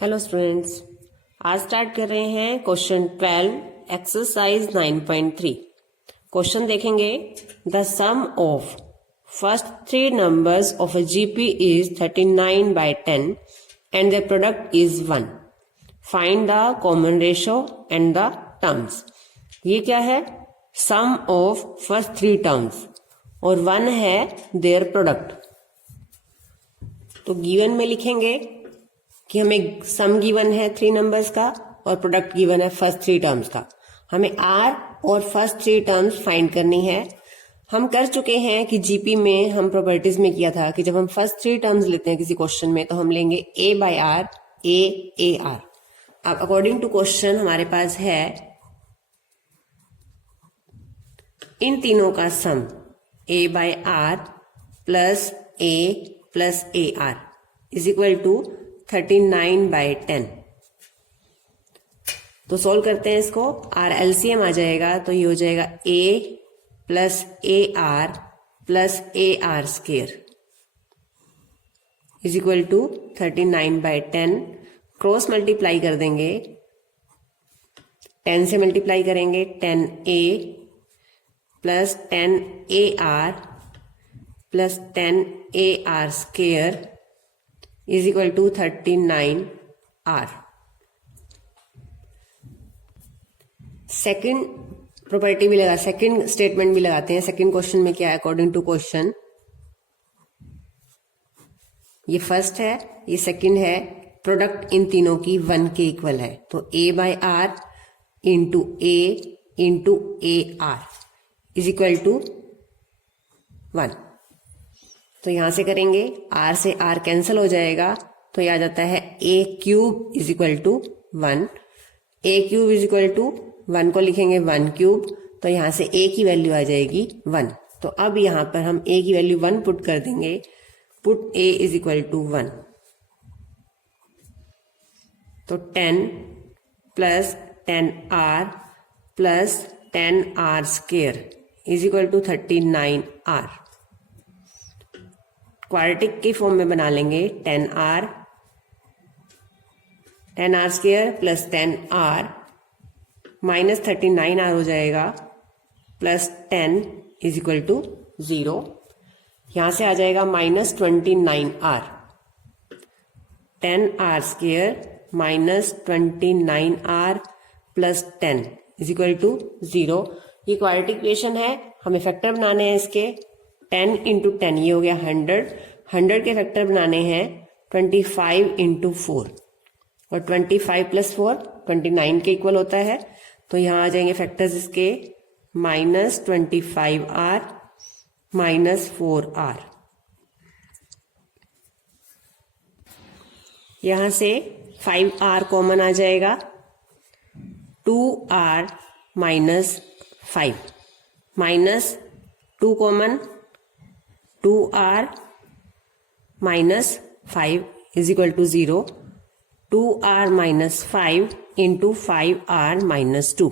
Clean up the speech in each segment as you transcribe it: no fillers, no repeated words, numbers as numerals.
Hello students, आज start कर रहे हैं क्वेश्चन 12 एक्सरसाइज 9.3। क्वेश्चन देखेंगे। The sum of first three numbers of a GP is 39/10 and the product is 1। Find the common ratio and the terms. ये क्या है? Sum of first three terms और 1 है देयर प्रोडक्ट। तो given में लिखेंगे कि हमें सम गिवन है थ्री नंबर्स का और प्रोडक्ट गिवन है फर्स्ट थ्री टर्म्स का। हमें आर और फर्स्ट थ्री टर्म्स फाइंड करनी है। हम कर चुके हैं कि जीपी में हम प्रॉपर्टीज में किया था कि जब हम फर्स्ट थ्री टर्म्स लेते हैं किसी क्वेश्चन में तो हम लेंगे a by r, a r. अब अकॉर्डिंग टू क्वेश्चन हमारे पास है इन तीनों का sum a by r plus a r is equal to 39/10। तो सोल्व करते हैं इसको। आर एलसीएम आ जाएगा तो ये हो जाएगा a plus a r square is equal to 39/10। Cross multiply कर देंगे, 10 से मल्टीप्लाई करेंगे 10a plus 10ar plus 10ar square is equal to 39r। Second property भी लगा, सेकेंड स्टेटमेंट भी लगाते हैं। सेकेंड क्वेश्चन में क्या है? अकॉर्डिंग टू क्वेश्चन ये फर्स्ट है, ये सेकेंड है। प्रोडक्ट इन तीनों की 1 के इक्वल है तो a by r into a r is equal to 1। तो यहां से करेंगे, आर से आर कैंसिल हो जाएगा तो यह आ जाता है a cube is equal to 1। A cube is equal to 1 को लिखेंगे 1 क्यूब तो यहां से ए की वैल्यू आ जाएगी 1। तो अब यहां पर हम ए की वैल्यू 1 पुट कर देंगे। Put a is equal to 1 तो 10 plus 10r plus 10r square is equal to 39r। Quadratic की फॉर्म में बना लेंगे 10r square plus 10r minus 39r हो जाएगा प्लस 10 इज इक्वल टू 0। यहां से आ जाएगा minus 29r। 10r square minus 29r plus 10 is equal to 0। ये क्वाड्रेटिक इक्वेशन है, हमें फैक्टर बनाने हैं इसके। 10 इंटू 10 ये हो गया 100 के फैक्टर बनाने हैं 25 इंटू 4 और 25 प्लस 4 29 के इक्वल होता है। तो यहां आ जाएंगे फैक्टर्स इसके माइनस 25r माइनस 4r। यहां से 5r कॉमन आ जाएगा, 2r minus 5 minus 2 common 2r minus 5 is equal to 0। 2r minus 5 into 5r minus 2।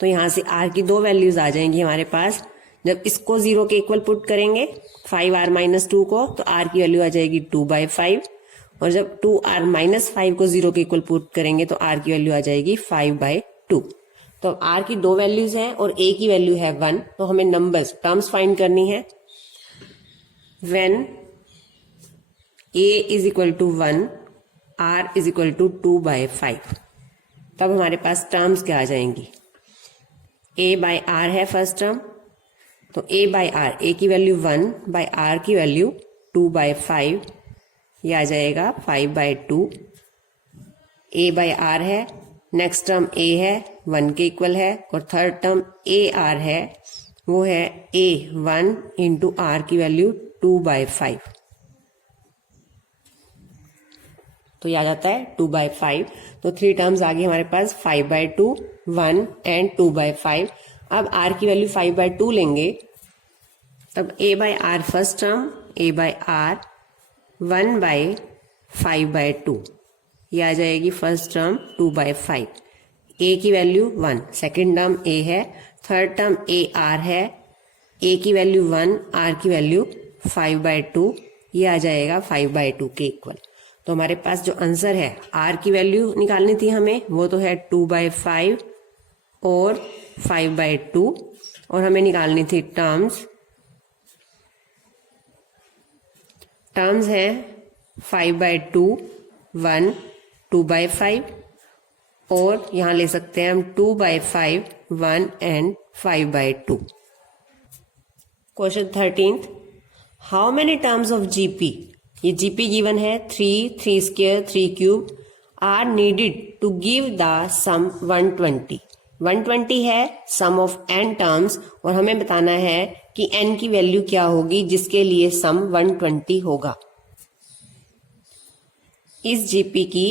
तो यहां से r की दो वैल्यूज आ जाएंगी हमारे पास। जब इसको 0 के इक्वल पुट करेंगे 5r माइनस 2 को तो r की वैल्यू आ जाएगी 2/5 और जब 2r माइनस 5 को 0 के इक्वल पुट करेंगे तो r की वैल्यू आ जाएगी 5/2। तो r की दो वैल्यूज हैं और a की वैल्यू है 1। तो हमें नंबर्स टर्म्स फाइंड करनी है। When a is equal to 1, r is equal to 2/5, तब हमारे पास टर्म्स क्या आ जाएंगी? a बाय r है फर्स्ट टर्म तो a बाय r, a की वैल्यू 1 बाय r की वैल्यू 2/5, ये आ जाएगा 5/2। a बाय r है, नेक्स्ट टर्म a है 1 के इक्वल है और थर्ड टर्म a r है वो है a 1 इंटू r की वैल्यू 2/5। तो ये आ जाता है 2/5। तो थ्री टर्म्स आ गई हमारे पास 5/2, 1 एंड 2/5। अब r की वैल्यू 5/2 लेंगे तब a by r first term a by r 1/5/2 ये आ जाएगी फर्स्ट टर्म 2/5। a की वैल्यू 1, सेकेंड टर्म a है, थर्ड टर्म a r है। a की वैल्यू 1, r की वैल्यू 5/2 ये आ जाएगा 5/2 के इक्वल। तो हमारे पास जो आंसर है r की वैल्यू निकालनी थी हमें, वो तो है 2/5 और 5/2, और हमें निकालनी थी टर्म्स है 5/2 1 2/5, और यहां ले सकते हैं हम 2/5 1 and 5/2। Question 13th, how many terms of GP, ये जीपी गिवन है 3 3 square 3 cube are needed to give the sum 120। 120 है सम ऑफ n टर्म्स, और हमें बताना है कि n की वैल्यू क्या होगी जिसके लिए सम 120 होगा। इस जीपी की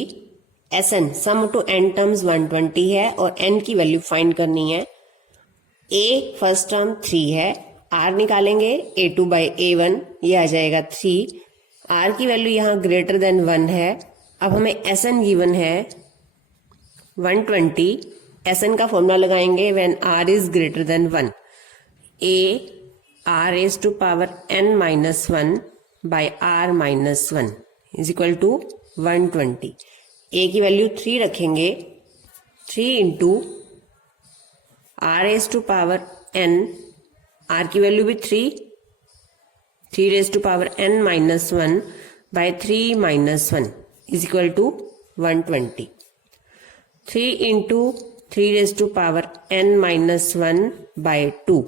Sn sum to n terms 120 है और n की वैल्यू फाइंड करनी है। a फर्स्ट टर्म 3 है, r निकालेंगे a2/a1, ये आ जाएगा 3। r की वैल्यू यहाँ ग्रेटर देन 1 है। अब हमें Sn गिवन है 120। Sn का फॉर्मूला लगाएंगे when r is greater than 1, a r raised to power n minus 1 by r minus 1 is equal to 120। a की वैल्यू 3 रखेंगे, 3 into r raised to power n, r की value भी 3 raised to power n minus 1 by 3 minus 1 is equal to 120। 3 into 3 raised to power n minus 1 by 2,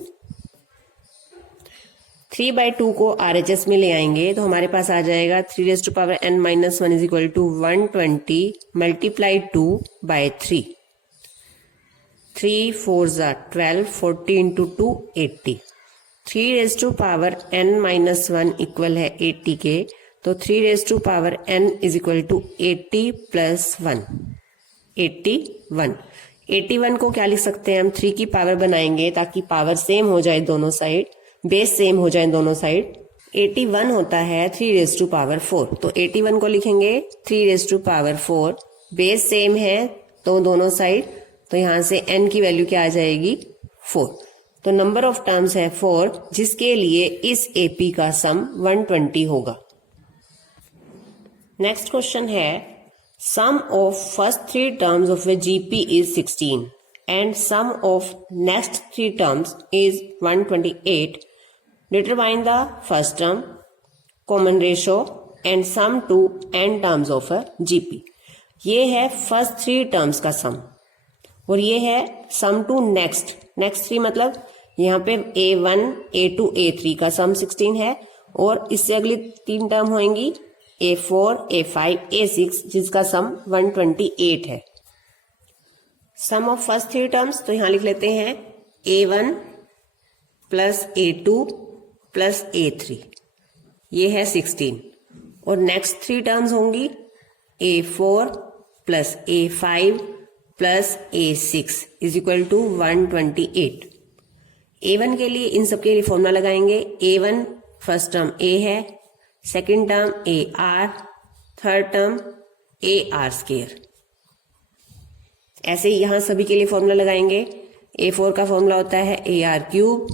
3/2 को RHS में ले आएंगे तो हमारे पास आ जाएगा 3 raised to power n minus 1 is equal to 120 multiplied 2/3। 3 4s are 12, 40 into 2 80। 3 raised to power n minus 1 equal है 80 के, तो 3 raised to power n is equal to 80 plus 1, 81। 81 को क्या लिख सकते हैं हम, 3 की पावर बनाएंगे ताकि पावर सेम हो जाए दोनों साइड, बेस सेम हो जाए दोनों साइड। 81 होता है 3 raised to power 4, तो 81 को लिखेंगे 3 raised to power 4, base same है तो दोनों साइड, तो यहां से n की वैल्यू क्या आ जाएगी 4। तो नंबर ऑफ टर्म्स है 4, जिसके लिए इस AP का सम 120 होगा। नेक्स्ट क्वेश्चन है, sum of first 3 terms of a GP is 16 and sum of next 3 terms is 128. Determine the first term, common ratio and sum to n terms of a GP। ये है first 3 terms का सम, और ये है sum to next 3 मतलब यहाँ पे A1 A2 A3 का सम 16 है, और इससे अगली 3 टर्म होंगी A4 A5 A6 जिसका सम 128 है। सम ऑफ फर्स्ट 3 टर्म्स तो यहां लिख लेते हैं A1 plus A2 plus A3, ये है 16, और नेक्स्ट 3 टर्म्स होंगी A4 plus A5 plus A6 is equal to 128। A1 के लिए इन सब के लिए फॉर्मूला लगाएंगे। A1 फर्स्ट टर्म A है, second term AR, third term AR square. ऐसे ही यहां सभी के लिए फॉर्मूला लगाएंगे। A4 का फॉर्मूला होता है AR क्यूब,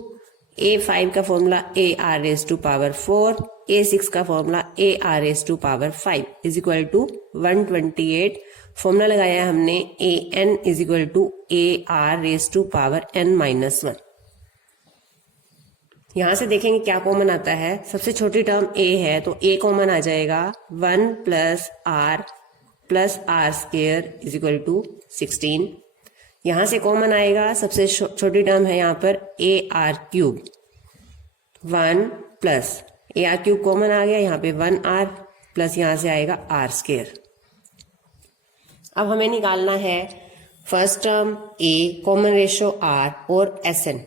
A5 का formula AR raised to power 4, A6 का formula AR raised to power 5 is equal to 128। Formula लगाया हमने AN is equal to AR raised to power n minus 1। यहां से देखेंगे क्या कॉमन आता है। सबसे छोटी टर्म A है तो A कॉमन आ जाएगा, 1 plus R square is equal to 16। यहां से कॉमन आएगा, सबसे छोटी टर्म है यहां पर AR cube, 1 plus AR cube common आ गया, यहां पे 1R प्लस यहां से आएगा R स्क्वायर। अब हमें निकालना है first term A, common ratio R और Sn।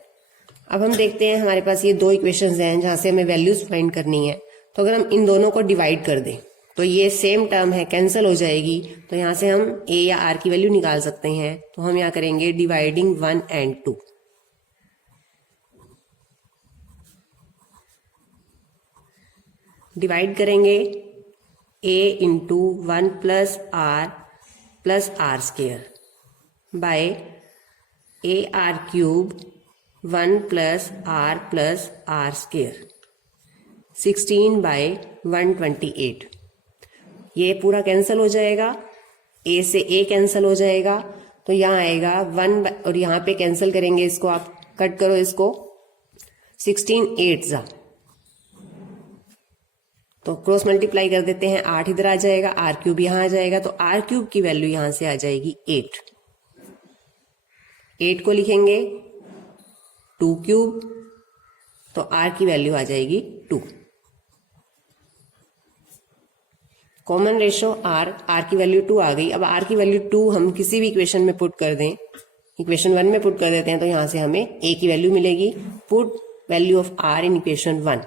अब हम देखते हैं हमारे पास ये 2 इक्वेशंस हैं जहां से हमें वैल्यूज फाइंड करनी है। तो अगर हम इन दोनों को डिवाइड कर दें तो ये सेम टर्म है, कैंसिल हो जाएगी, तो यहां से हम A या R की वैल्यू निकाल सकते हैं। तो हम यहां करेंगे डिवाइडिंग 1 and 2। डिवाइड करेंगे A into 1 plus R square by AR cube 1 plus R square 16 by 128। ये पूरा कैंसिल हो जाएगा, ए से ए कैंसिल हो जाएगा, तो यहाँ आएगा 1 और यहाँ पे कैंसिल करेंगे इसको, आप कट करो इसको, 16 8 जा, तो क्रॉस मल्टीप्लाई कर देते हैं, 8 इधर आ जाएगा, आर क्यूब यहाँ आ जाएगा, तो आर क्यूब की वैल्यू यहां से आ जाएगी 8। 8 को लिखेंगे 2 क्यूब, तो आर की वैल्यू आ जाएगी 2। कॉमन रेशो आर की वैल्यू 2 आ गई। अब आर की वैल्यू 2 हम किसी भी इक्वेशन में पुट कर दें, इक्वेशन 1 में पुट कर देते हैं, तो यहां से हमें ए की वैल्यू मिलेगी। Put value of r in equation 1।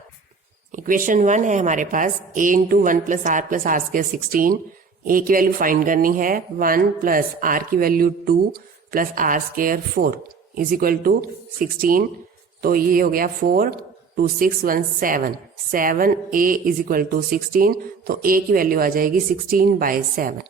Equation 1 है हमारे पास a into 1 plus r square 16। a की वैल्यू फाइंड करनी है 1 प्लस आर की value 2 plus r square 4 is equal to 16। तो ये हो गया 4 2 6 1 7 7 a इज इक्वल टू 16। तो a की वैल्यू आ जाएगी 16/7।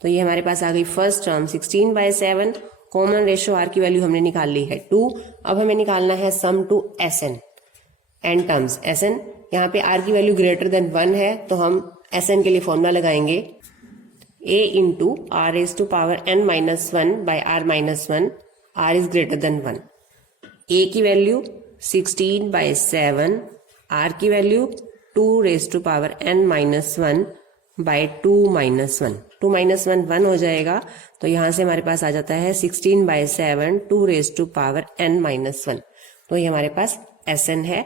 तो ये हमारे पास आ गई first term 16/7। Common ratio r की वैल्यू हमने निकाल ली है 2। अब हमें निकालना है sum to n terms. N यहाँ पे r की वैल्यू ग्रेटर देन 1 है, तो हम Sn के लिए फॉर्मूला लगाएंगे a into r raise to power n minus 1 by r minus 1, r is greater than 1। a की वैल्यू 16/7, r की value 2 raise to power n minus 1 by 2 minus 1। 2 minus 1 1 हो जाएगा, तो यहां से हमारे पास आ जाता है 16/7 2 raise to power n minus 1। तो ये हमारे पास Sn है।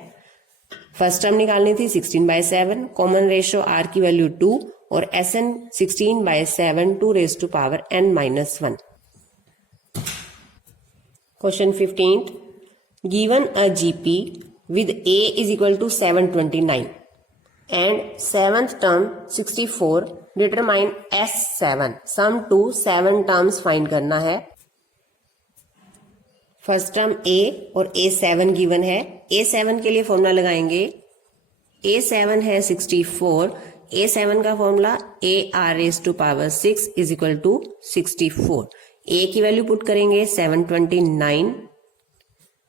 फर्स्ट टर्म निकालनी थी 16/7, कॉमन रेशो आर की वैल्यू 2 और Sn 16/7 2 raise to power n minus 1। Question 15, given a GP with a is equal to 729 and 7th term 64, determine S7, sum to 7 terms find करना है। First term a और a7 given है। a7 के लिए formula लगाएंगे, a7 है 64, a7 का formula a r raise to power 6 is equal to 64। a की वैल्यू पुट करेंगे 729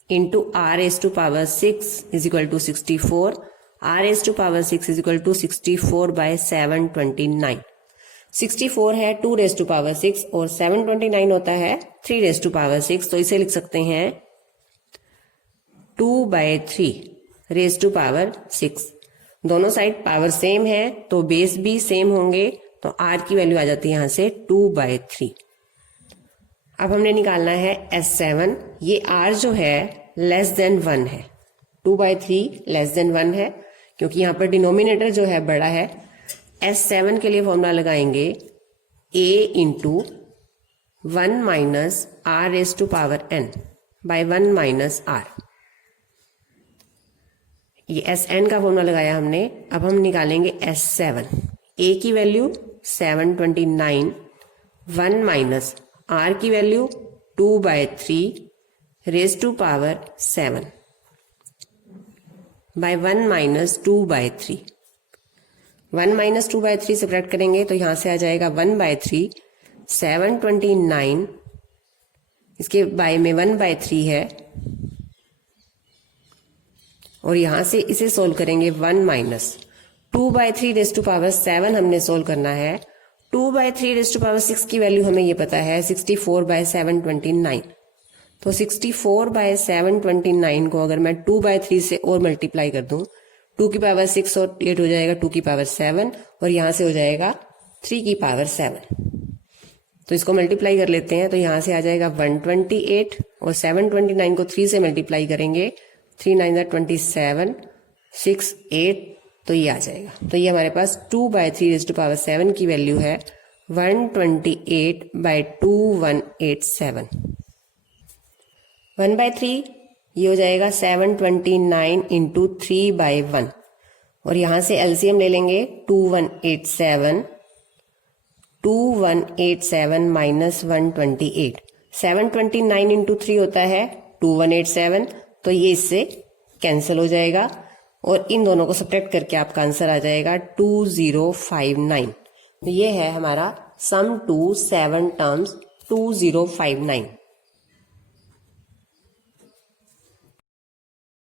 into r raise to power 6 is equal to 64, r raise to power 6 is equal to 64/729। 64 है 2 raise to power 6 और 729 होता है 3 raise to power 6, तो इसे लिख सकते हैं 2/3 रेज टू पावर 6। दोनों साइड पावर सेम है तो बेस भी सेम होंगे, तो r की वैल्यू आ जाती है यहां से 2/3। अब हमने निकालना है S7। ये r जो है लेस देन 1 है, 2/3 लेस देन 1 है, क्योंकि यहां पर डिनोमिनेटर जो है बड़ा है। S7 के लिए फॉर्मूला लगाएंगे a into 1 minus r raise to power n by 1 minus r। ये Sn का फॉर्मूला लगाया हमने। अब हम निकालेंगे S7। a की वैल्यू 729, 1 माइनस r की value 2/3 raise to power 7 by 1 minus 2/3। 1 minus 2/3 subtract करेंगे तो यहां से आ जाएगा 1/3। 729 इसके बाय में 1/3 है, और यहां से इसे सोल्व करेंगे 1 माइनस 2/3 रेज टू पावर 7 हमने सोल्व करना है। 2/3 रेज टू पावर 6 की वैल्यू हमें ये पता है 64/729। तो 64/729 को अगर मैं 2/3 से और मल्टीप्लाई कर दूं, 2 की पावर 6 और 8 हो जाएगा 2 की पावर 7, और यहां से हो जाएगा 3 की पावर 7। तो इसको मल्टीप्लाई कर लेते हैं, तो यहां से आ जाएगा 128 और 729 को 3 से मल्टीप्लाई करेंगे, 3 9 27 6 8, तो ये आ जाएगा। तो ये हमारे पास 2/3 रेज़ टू पावर 7 की वैल्यू है 128/2187। 1/3 ये हो जाएगा 729 इंटू 3/1, और यहां से एलसीएम ले लेंगे 2187 माइनस 128। 729 इंटू 3 होता है 2187, तो ये इससे कैंसिल हो जाएगा, और इन दोनों को सब्ट्रैक्ट करके आपका आंसर आ जाएगा 2059। तो ये है हमारा सम टू 7 टर्म्स 2059।